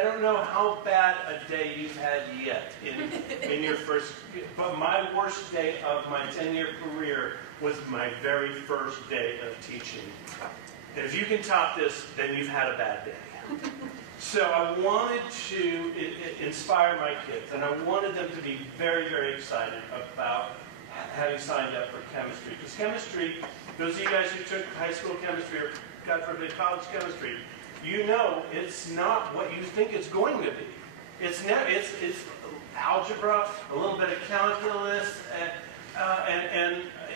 I don't know how bad a day you've had yet in your first, but my worst day of my 10-year career was my very first day of teaching. And if you can top this, then you've had a bad day. So I wanted to inspire my kids, and I wanted them to be very, very excited about having signed up for chemistry. Because chemistry, those of you guys who took high school chemistry or, God forbid, college chemistry, you know it's not what you think it's going to be. It's algebra, a little bit of calculus, and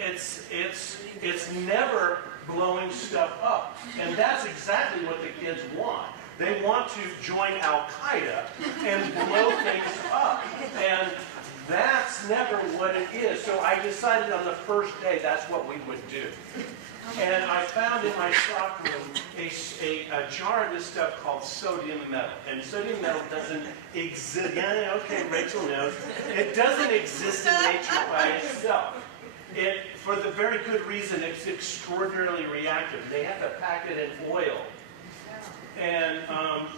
it's never blowing stuff up. And that's exactly what the kids want. They want to join Al-Qaeda and blow things up. And that's never what it is. So I decided on the first day that's what we would do. And I found in my stock room a jar of this stuff called sodium metal. And sodium metal doesn't exist. Yeah, okay, Rachel knows. It doesn't exist in nature by itself. For the very good reason, it's extraordinarily reactive. They have to pack it in oil. And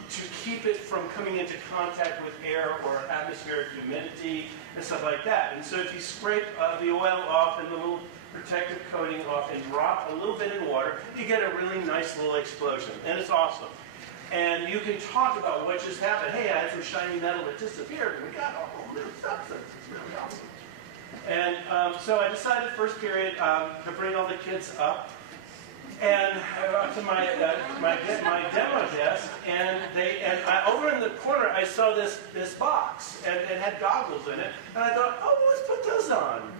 to keep it from coming into contact with air or atmospheric humidity and stuff like that. And so if you scrape the oil off and the little protective coating off and drop a little bit in water, you get a really nice little explosion. And it's awesome. And you can talk about what just happened. Hey, I had some shiny metal that disappeared, and we got a whole new substance. It's really awesome. And so I decided first period to bring all the kids up. And I got to my demo desk, and over in the corner I saw this box, and it had goggles in it, and I thought, oh, well, let's put those on.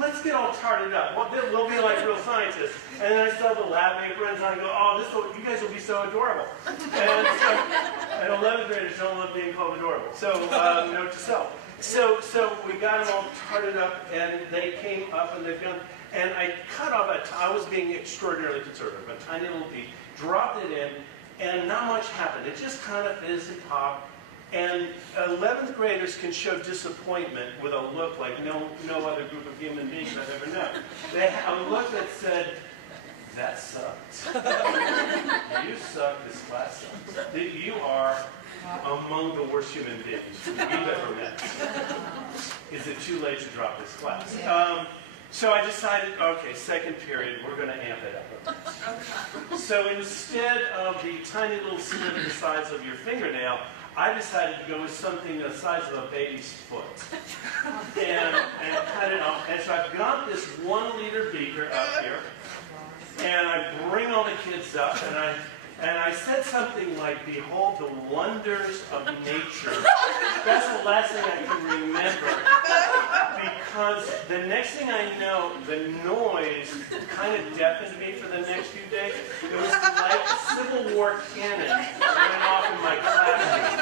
Let's get all tarted up. We'll be like real scientists. And then I saw the lab aprons, and I go, oh, you guys will be so adorable. And so, 11th graders don't love being called adorable. So note to self. So we got them all tarted up, and they came up, and they've gone. And I cut off I was being extraordinarily conservative, a tiny little piece, dropped it in, and not much happened. It just kind of fizzed and popped. And 11th graders can show disappointment with a look like no other group of human beings I've ever known. They had a look that said, that sucked. You suck, this class sucks. You are among the worst human beings we've ever met. Is it too late to drop this class? So I decided, okay, second period, we're going to amp it up. So instead of the tiny little slit the size of your fingernail, I decided to go with something the size of a baby's foot. And cut it off. And so I've got this 1 liter beaker up here. And I bring all the kids up, and I said something like, behold the wonders of nature. That's the last thing I can remember. Because the next thing I know, the noise kind of deafened me for the next few days. It was like a Civil War cannon went off in my classroom.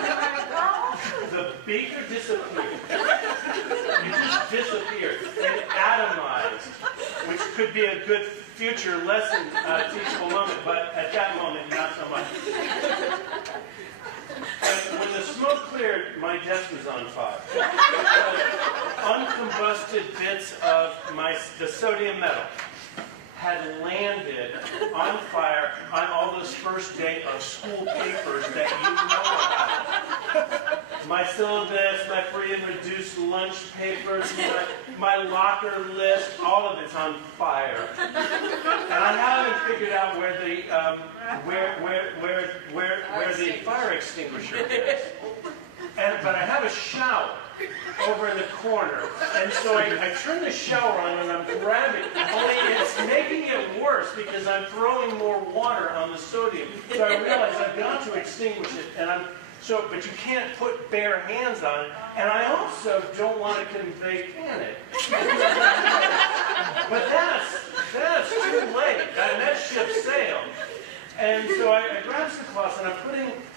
The beaker disappeared. It just disappeared. It atomized, which could be a good future lesson teachable moment, but at that moment, not so much. And when the smoke cleared, my desk was on fire. Uncombusted bits of the sodium metal had landed on fire on all those first day of school papers that you know about. My syllabus, my free and reduced lunch papers, my locker list, all of it's on fire. And I haven't figured out where the fire extinguisher is. But I have a shower over in the corner, and so I turn the shower on and I'm grabbing, only it's making it worse because I'm throwing more water on the sodium. So I realize I've got to extinguish it, but you can't put bare hands on it, and I also don't want to convey panic. But that's too late, and that ship sailed. And so I grab some cloths and I'm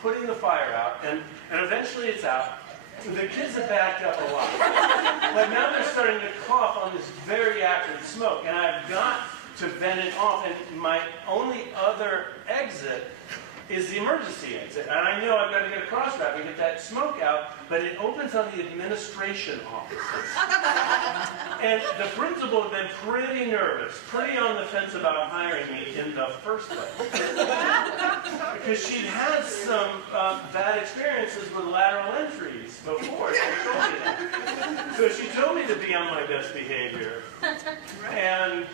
putting the fire out, and eventually it's out. The kids have backed up a lot. But now they're starting to cough on this very acrid smoke, and I've got to vent it off, and my only other exit is the emergency exit. And I know I've got to get a cross wrap and get that smoke out, but it opens on the administration offices. And the principal had been pretty nervous, pretty on the fence about hiring me in the first place. Because she'd had some bad experiences with lateral entries before. She told me that. So she told me to be on my best behavior. And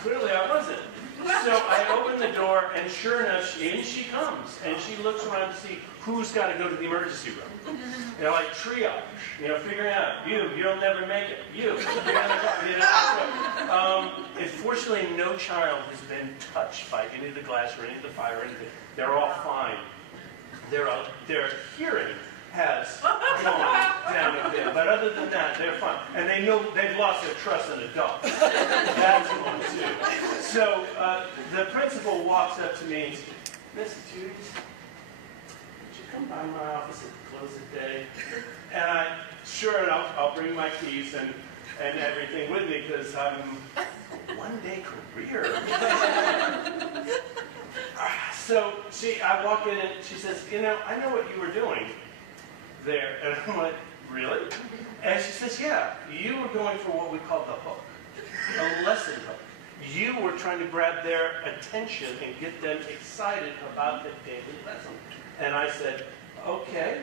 clearly I wasn't. So I open the door, and sure enough, in she comes. And she looks around to see who's got to go to the emergency room. You know, like triage. You know, figuring out, you'll never make it. You're fortunately, no child has been touched by any of the glass or any of the fire or anything. They're all fine. Their hearing has gone down a bit, but other than that, they're fine. And they know they've lost their trust in adults. That's one too. So the principal walks up to me and says, "Miss Julius, would you come by my office at the close of the day?" And sure enough, I'll bring my keys and everything with me because I'm one-day career. So I walk in and she says, "You know, I know what you were doing there." And I'm like, "Really?" And she says, "Yeah, you were going for what we call the hook, a lesson hook. You were trying to grab their attention and get them excited about the daily lesson." And I said, "Okay."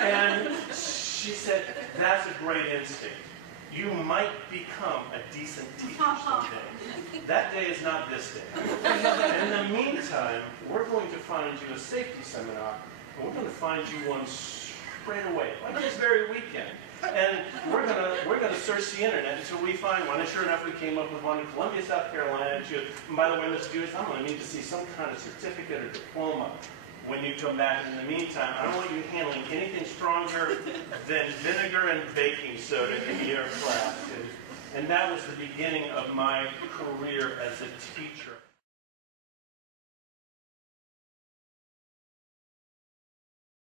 And she said, "That's a great instinct. You might become a decent teacher someday. That day is not this day. In the meantime, we're going to find you a safety seminar, and we're going to find you one straight away, like this very weekend. And we're gonna search the internet until we find one." And sure enough, we came up with one in Columbia, South Carolina. And by the way, Miss Julius, I'm going to need to see some kind of certificate or diploma when you come back. In the meantime, I don't want you handling anything stronger than vinegar and baking soda in your class. And that was the beginning of my career as a teacher.